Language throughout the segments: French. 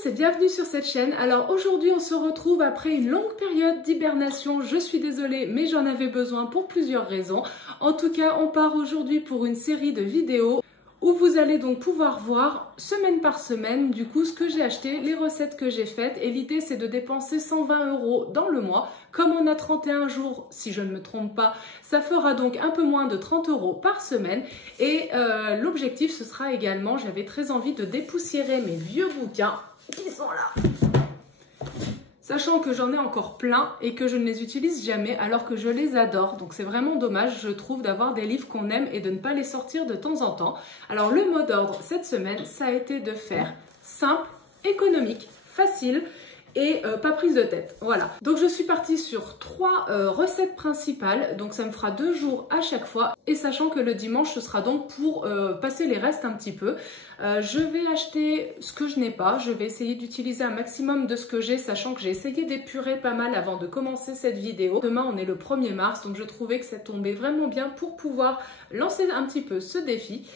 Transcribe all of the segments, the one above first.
tous et bienvenue sur cette chaîne. Alors aujourd'hui on se retrouve après une longue période d'hibernation. Je suis désolée mais j'en avais besoin pour plusieurs raisons. En tout cas on part aujourd'hui pour une série de vidéos où vous allez donc pouvoir voir semaine par semaine du coup ce que j'ai acheté, les recettes que j'ai faites, et l'idée c'est de dépenser 120 € dans le mois. Comme on a 31 jours, si je ne me trompe pas, ça fera donc un peu moins de 30 € par semaine. Et l'objectif ce sera également, j'avais très envie de dépoussiérer mes vieux bouquins qui sont là. Sachant que j'en ai encore plein et que je ne les utilise jamais alors que je les adore. Donc c'est vraiment dommage, je trouve, d'avoir des livres qu'on aime et de ne pas les sortir de temps en temps. Alors le mot d'ordre cette semaine, ça a été de faire simple, économique, facile et pas prise de tête. Voilà. Donc je suis partie sur 3 recettes principales. Donc ça me fera 2 jours à chaque fois. Et sachant que le dimanche, ce sera donc pour passer les restes un petit peu. Je vais acheter ce que je n'ai pas. Je vais essayer d'utiliser un maximum de ce que j'ai, sachant que j'ai essayé d'épurer pas mal avant de commencer cette vidéo. Demain, on est le 1er mars, donc je trouvais que ça tombait vraiment bien pour pouvoir lancer un petit peu ce défi.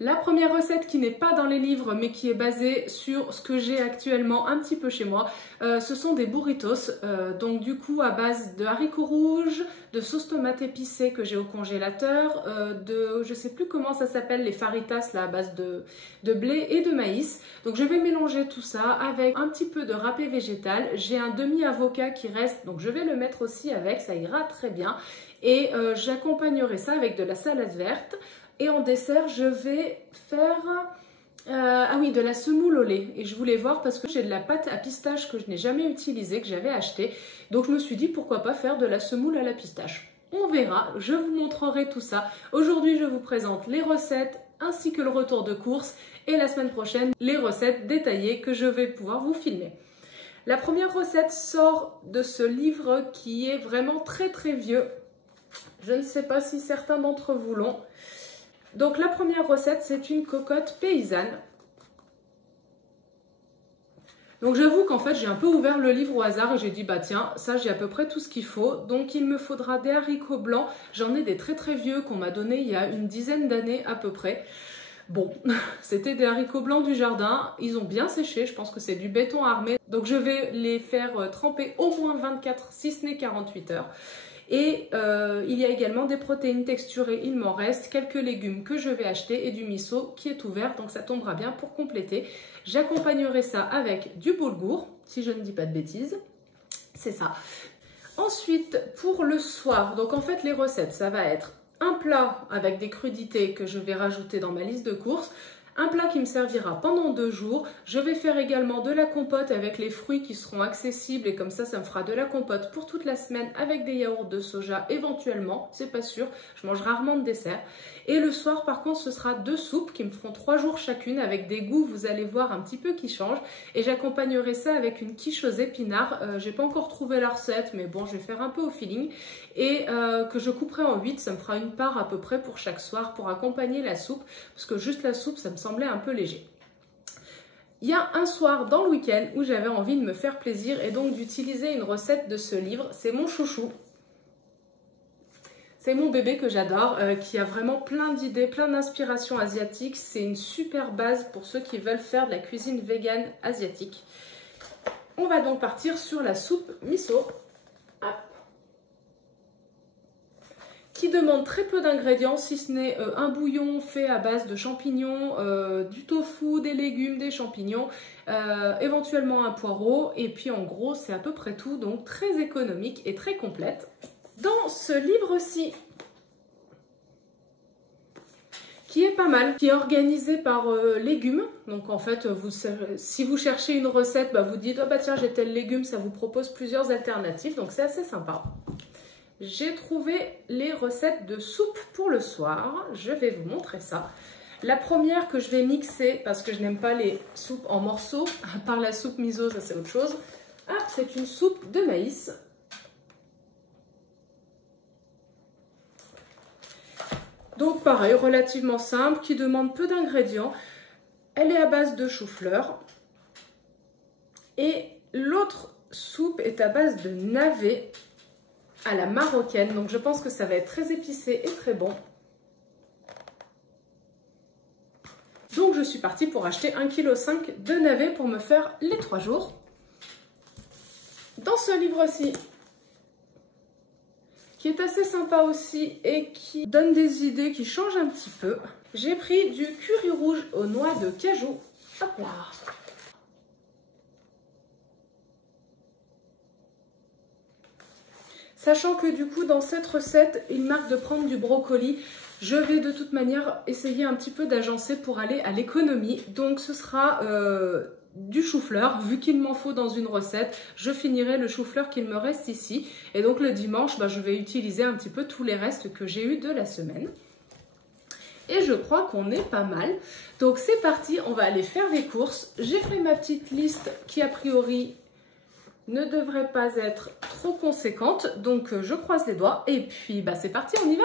La première recette qui n'est pas dans les livres mais qui est basée sur ce que j'ai actuellement un petit peu chez moi, ce sont des burritos, donc du coup à base de haricots rouges, de sauce tomate épicée que j'ai au congélateur, de je sais plus comment ça s'appelle, les faritas là à base de blé et de maïs. Donc je vais mélanger tout ça avec un petit peu de râpé végétal. J'ai un demi avocat qui reste, donc je vais le mettre aussi avec, ça ira très bien. Et j'accompagnerai ça avec de la salade verte. Et en dessert, je vais faire de la semoule au lait. Et je voulais voir parce que j'ai de la pâte à pistache que je n'ai jamais utilisée, que j'avais achetée. Donc je me suis dit pourquoi pas faire de la semoule à la pistache. On verra, je vous montrerai tout ça. Aujourd'hui, je vous présente les recettes ainsi que le retour de course. Et la semaine prochaine, les recettes détaillées que je vais pouvoir vous filmer. La première recette sort de ce livre qui est vraiment très très vieux. Je ne sais pas si certains d'entre vous l'ont. Donc la première recette, c'est une cocotte paysanne. Donc j'avoue qu'en fait j'ai un peu ouvert le livre au hasard et j'ai dit bah tiens, ça j'ai à peu près tout ce qu'il faut. Donc il me faudra des haricots blancs. J'en ai des très très vieux qu'on m'a donné il y a une dizaine d'années à peu près. Bon, c'était des haricots blancs du jardin, ils ont bien séché, je pense que c'est du béton armé. Donc je vais les faire tremper au moins 24, si ce n'est 48 heures. Et il y a également des protéines texturées, il m'en reste, quelques légumes que je vais acheter et du miso qui est ouvert, donc ça tombera bien pour compléter. J'accompagnerai ça avec du boulgour, si je ne dis pas de bêtises, c'est ça. Ensuite, pour le soir, donc en fait les recettes, ça va être un plat avec des crudités que je vais rajouter dans ma liste de courses, un plat qui me servira pendant 2 jours. Je vais faire également de la compote avec les fruits qui seront accessibles et comme ça me fera de la compote pour toute la semaine avec des yaourts de soja éventuellement, c'est pas sûr, je mange rarement de dessert. Et le soir par contre ce sera 2 soupes qui me feront 3 jours chacune avec des goûts, vous allez voir un petit peu qui changent. Et j'accompagnerai ça avec une quiche aux épinards, j'ai pas encore trouvé la recette mais bon je vais faire un peu au feeling. Et que je couperai en 8, ça me fera une part à peu près pour chaque soir pour accompagner la soupe, parce que juste la soupe ça me semblait un peu léger. Il y a un soir dans le week-end où j'avais envie de me faire plaisir et donc d'utiliser une recette de ce livre, c'est mon chouchou. C'est mon bébé que j'adore, qui a vraiment plein d'idées, plein d'inspirations asiatiques. C'est une super base pour ceux qui veulent faire de la cuisine végane asiatique. On va donc partir sur la soupe miso. Hop. Qui demande très peu d'ingrédients, si ce n'est un bouillon fait à base de champignons, du tofu, des légumes, des champignons, éventuellement un poireau, et puis en gros c'est à peu près tout, donc très économique et très complète. Dans ce livre-ci, qui est pas mal, qui est organisé par légumes, donc en fait si vous cherchez une recette, bah, vous dites oh bah tiens j'ai tel légume, ça vous propose plusieurs alternatives, donc c'est assez sympa. J'ai trouvé les recettes de soupe pour le soir. Je vais vous montrer ça. La première que je vais mixer, parce que je n'aime pas les soupes en morceaux, à part la soupe miso, ça c'est autre chose. Ah, c'est une soupe de maïs. Donc pareil, relativement simple, qui demande peu d'ingrédients. Elle est à base de chou-fleur. Et l'autre soupe est à base de navets à la marocaine, donc je pense que ça va être très épicé et très bon. Donc je suis partie pour acheter 1,5 kg de navets pour me faire les 3 jours. Dans ce livre-ci, qui est assez sympa aussi et qui donne des idées, qui changent un petit peu, j'ai pris du curry rouge aux noix de cajou. Hop là. Sachant que du coup dans cette recette, il marque de prendre du brocoli. Je vais de toute manière essayer un petit peu d'agencer pour aller à l'économie. Donc ce sera du chou-fleur, vu qu'il m'en faut dans une recette. Je finirai le chou-fleur qu'il me reste ici. Et donc le dimanche, je vais utiliser un petit peu tous les restes que j'ai eu de la semaine. Et je crois qu'on est pas mal. Donc c'est parti, on va aller faire les courses. J'ai fait ma petite liste qui a priori ne devrait pas être trop conséquente. Donc je croise les doigts et puis c'est parti, on y va.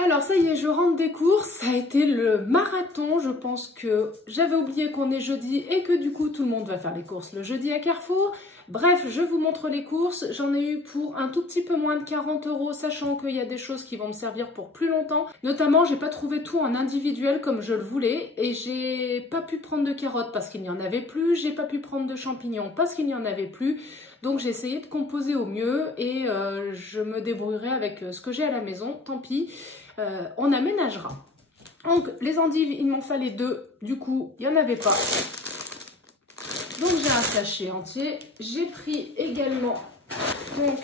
Alors ça y est, je rentre des courses, ça a été le marathon, je pense que j'avais oublié qu'on est jeudi et que du coup tout le monde va faire les courses le jeudi à Carrefour. Bref, je vous montre les courses, j'en ai eu pour un tout petit peu moins de 40 €, sachant qu'il y a des choses qui vont me servir pour plus longtemps. Notamment, j'ai pas trouvé tout en individuel comme je le voulais et j'ai pas pu prendre de carottes parce qu'il n'y en avait plus, j'ai pas pu prendre de champignons parce qu'il n'y en avait plus. Donc j'ai essayé de composer au mieux et je me débrouillerai avec ce que j'ai à la maison, tant pis. On aménagera. Donc les endives, il m'en fallait 2, du coup il n'y en avait pas. Donc j'ai un sachet entier. J'ai pris également donc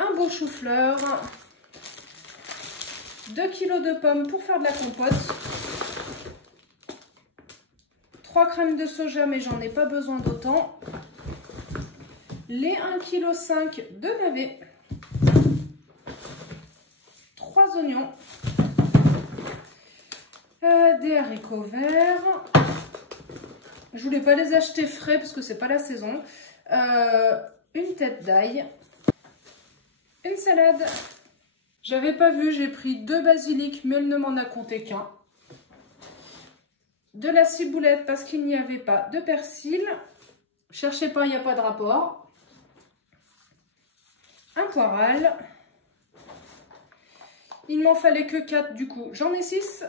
un beau chou-fleur, 2 kg de pommes pour faire de la compote, 3 crèmes de soja mais j'en ai pas besoin d'autant, les 1,5 kg de navets, 3 oignons, des haricots verts. Je voulais pas les acheter frais parce que c'est pas la saison. Une tête d'ail, une salade. J'avais pas vu, j'ai pris 2 basilic, mais elle ne m'en a compté qu'un. De la ciboulette parce qu'il n'y avait pas de persil. Cherchez pas, il n'y a pas de rapport. Un poiral. Il m'en fallait que 4, du coup j'en ai 6.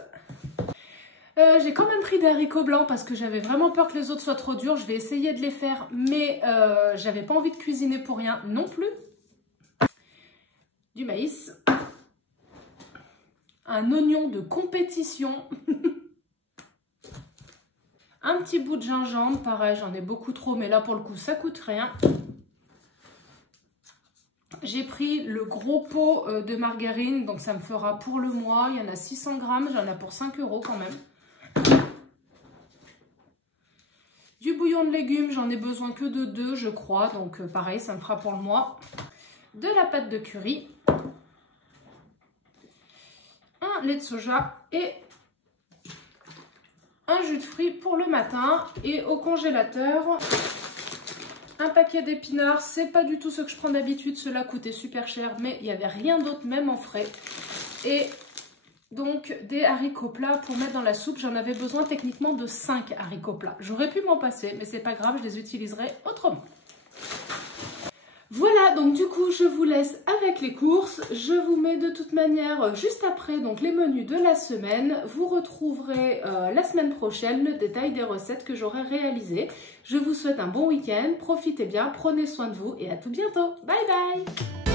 J'ai quand même pris des haricots blancs parce que j'avais vraiment peur que les autres soient trop durs. Je vais essayer de les faire, mais j'avais pas envie de cuisiner pour rien non plus. Du maïs. Un oignon de compétition. Un petit bout de gingembre, pareil, j'en ai beaucoup trop, mais là pour le coup ça coûte rien. J'ai pris le gros pot de margarine, donc ça me fera pour le mois. Il y en a 600 grammes, j'en ai pour 5 € quand même. Du bouillon de légumes, j'en ai besoin que de 2, je crois, donc pareil, ça me fera pour le mois. De la pâte de curry, un lait de soja et un jus de fruits pour le matin. Et au congélateur, un paquet d'épinards. C'est pas du tout ce que je prends d'habitude, cela coûtait super cher, mais il n'y avait rien d'autre même en frais. Et donc des haricots plats pour mettre dans la soupe. J'en avais besoin techniquement de 5 haricots plats. J'aurais pu m'en passer, mais c'est pas grave, je les utiliserai autrement. Voilà, donc du coup je vous laisse avec les courses. Je vous mets de toute manière juste après donc les menus de la semaine. Vous retrouverez la semaine prochaine le détail des recettes que j'aurai réalisées. Je vous souhaite un bon week-end, profitez bien, prenez soin de vous et à tout bientôt. Bye bye.